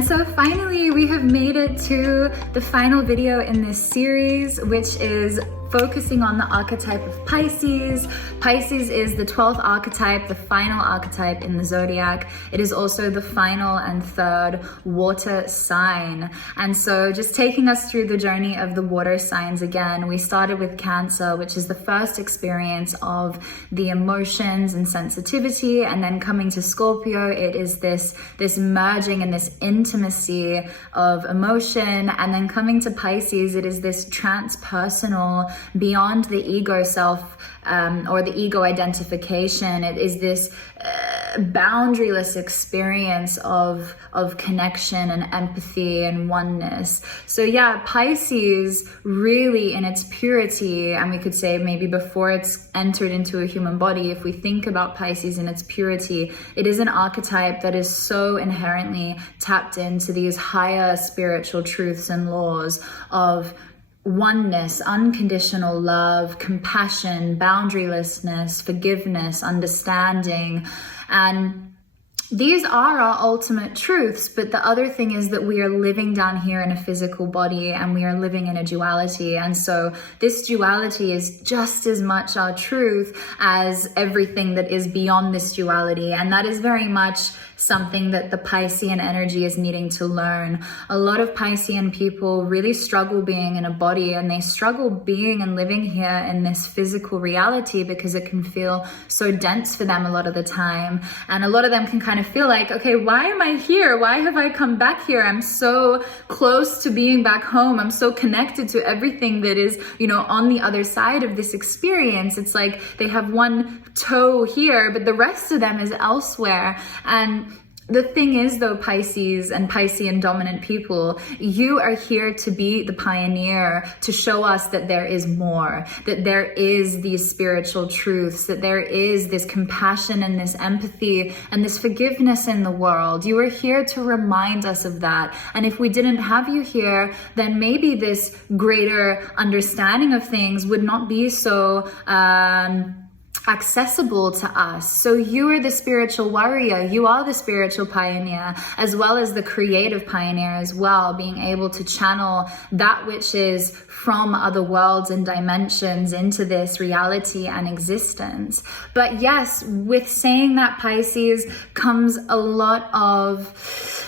And so finally, we have made it to the final video in this series, which is focusing on the archetype of Pisces. Pisces is the 12th archetype, the final archetype in the zodiac. It is also the final and third water sign. And so just taking us through the journey of the water signs again, we started with Cancer, which is the first experience of the emotions and sensitivity. And then coming to Scorpio, it is this merging and this intimacy of emotion. And then coming to Pisces, it is this transpersonal, beyond the ego self or the ego identification. It is this boundaryless experience of connection and empathy and oneness. So yeah, Pisces really in its purity, and we could say maybe before it's entered into a human body, if we think about Pisces in its purity, it is an archetype that is so inherently tapped into these higher spiritual truths and laws of oneness, unconditional love, compassion, boundarylessness, forgiveness, understanding. And these are our ultimate truths, but the other thing is that we are living down here in a physical body and we are living in a duality. And so this duality is just as much our truth as everything that is beyond this duality. And that is very much something that the Piscean energy is needing to learn. A lot of Piscean people really struggle being in a body, and they struggle being and living here in this physical reality because it can feel so dense for them a lot of the time. And a lot of them can kind of feel like, okay, why am I here? Why have I come back here? I'm so close to being back home. I'm so connected to everything that is, on the other side of this experience. It's like they have one toe here, but the rest of them is elsewhere. And the thing is though, Pisces and Piscean dominant people, you are here to be the pioneer, to show us that there is more, that there is these spiritual truths, that there is this compassion and this empathy and this forgiveness in the world. You are here to remind us of that. And if we didn't have you here, then maybe this greater understanding of things would not be so accessible to us. So you are the spiritual warrior, you are the spiritual pioneer, as well as the creative pioneer as well, being able to channel that which is from other worlds and dimensions into this reality and existence. But yes, with saying that, Pisces, comes a lot of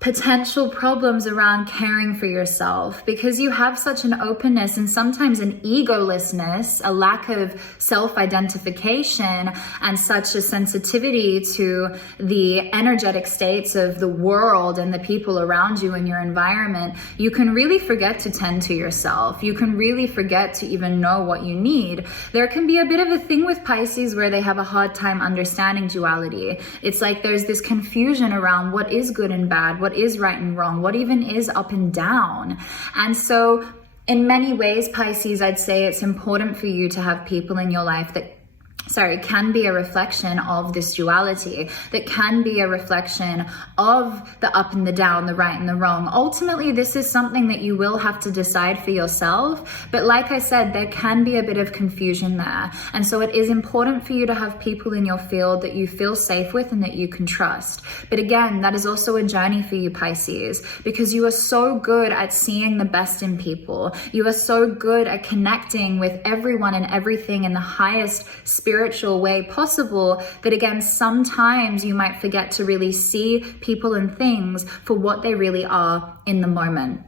potential problems around caring for yourself, because you have such an openness and sometimes an egolessness, a lack of self-identification, and such a sensitivity to the energetic states of the world and the people around you and your environment. You can really forget to tend to yourself. You can really forget to even know what you need. There can be a bit of a thing with Pisces where they have a hard time understanding duality. It's like there's this confusion around what is good and bad, what is right and wrong, what even is up and down. And so in many ways, Pisces, I'd say it's important for you to have people in your life that can be a reflection of this duality, that can be a reflection of the up and the down, the right and the wrong. Ultimately, this is something that you will have to decide for yourself. But like I said, there can be a bit of confusion there. And so it is important for you to have people in your field that you feel safe with and that you can trust. But again, that is also a journey for you, Pisces, because you are so good at seeing the best in people. You are so good at connecting with everyone and everything in the highest spiritual way possible, that again, sometimes you might forget to really see people and things for what they really are in the moment.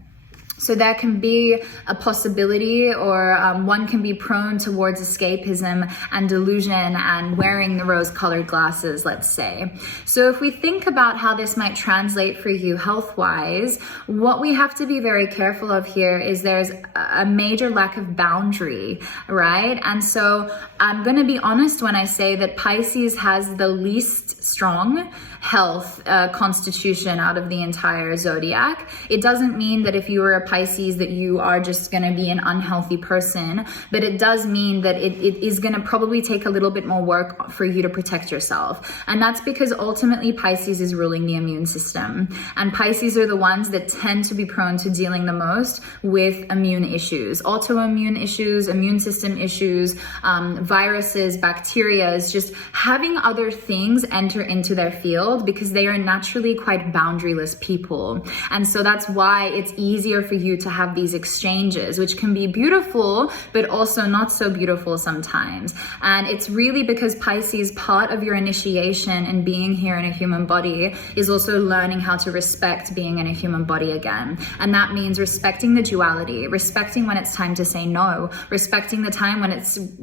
So there can be a possibility, or one can be prone towards escapism and delusion and wearing the rose-colored glasses, let's say. So if we think about how this might translate for you health-wise, what we have to be very careful of here is there's a major lack of boundary, right? And so I'm going to be honest when I say that Pisces has the least strong health constitution out of the entire zodiac. It doesn't mean that if you were a Pisces that you are just going to be an unhealthy person, but it does mean that it is going to probably take a little bit more work for you to protect yourself. And that's because ultimately Pisces is ruling the immune system. And Pisces are the ones that tend to be prone to dealing the most with immune issues, autoimmune issues, immune system issues, viruses, bacteria, just having other things enter into their field because they are naturally quite boundaryless people. And so that's why it's easier for you to have these exchanges, which can be beautiful, but also not so beautiful sometimes. And it's really because Pisces, part of your initiation and being here in a human body is also learning how to respect being in a human body again. And that means respecting the duality, respecting when it's time to say no, respecting the time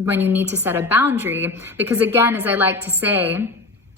when you need to set a boundary. Because again, as I like to say,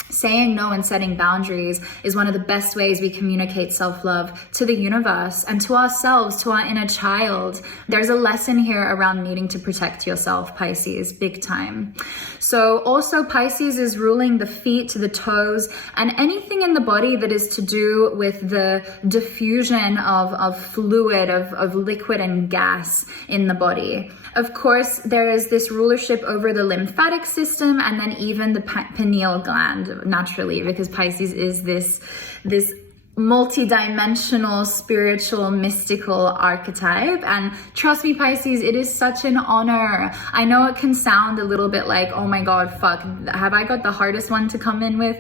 saying no and setting boundaries is one of the best ways we communicate self-love to the universe and to ourselves, to our inner child. There's a lesson here around needing to protect yourself, Pisces, big time. So also Pisces is ruling the feet, the toes, and anything in the body that is to do with the diffusion of fluid, of liquid and gas in the body. Of course, there is this rulership over the lymphatic system and then even the pineal gland, naturally, because Pisces is this multi-dimensional, spiritual, mystical archetype. And trust me, Pisces, it is such an honor. I know it can sound a little bit like, oh my God, fuck, have I got the hardest one to come in with?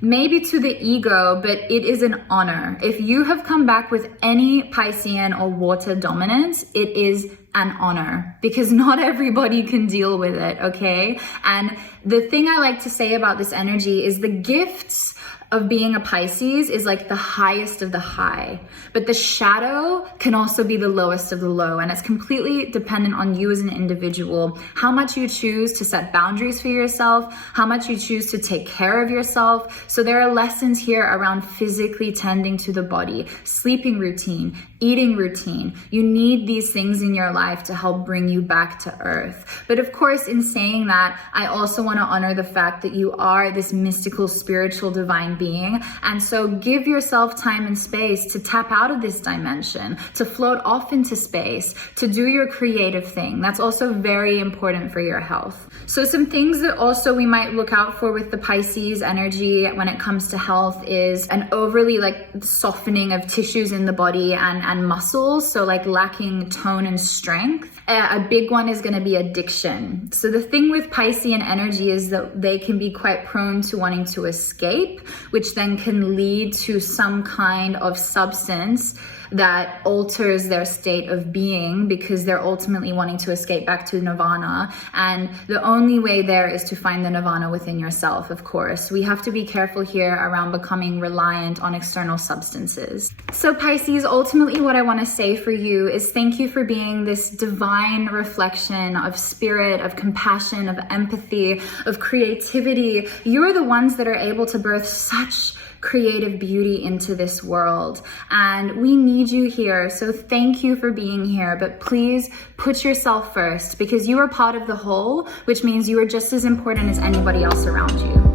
Maybe to the ego, but it is an honor. If you have come back with any Piscean or water dominance, it is an honor because not everybody can deal with it, okay? And the thing I like to say about this energy is the gifts of being a Pisces is like the highest of the high, but the shadow can also be the lowest of the low. And it's completely dependent on you as an individual, how much you choose to set boundaries for yourself, how much you choose to take care of yourself. So there are lessons here around physically tending to the body, sleeping routine, eating routine. You need these things in your life to help bring you back to earth. But of course, in saying that, I also want to honor the fact that you are this mystical, spiritual, divine being. And so give yourself time and space to tap out of this dimension, to float off into space, to do your creative thing. That's also very important for your health. So some things that also we might look out for with the Pisces energy when it comes to health is an overly softening of tissues in the body and muscles. So lacking tone and strength. A big one is going to be addiction. So the thing with Piscean energy is that they can be quite prone to wanting to escape, which then can lead to some kind of substance that alters their state of being because they're ultimately wanting to escape back to nirvana. And the only way there is to find the nirvana within yourself, of course. We have to be careful here around becoming reliant on external substances. So Pisces, ultimately what I want to say for you is thank you for being this divine reflection of spirit, of compassion, of empathy, of creativity. You're the ones that are able to birth such creative beauty into this world, and we need you here. So thank you for being here, but please put yourself first because you are part of the whole, which means you are just as important as anybody else around you.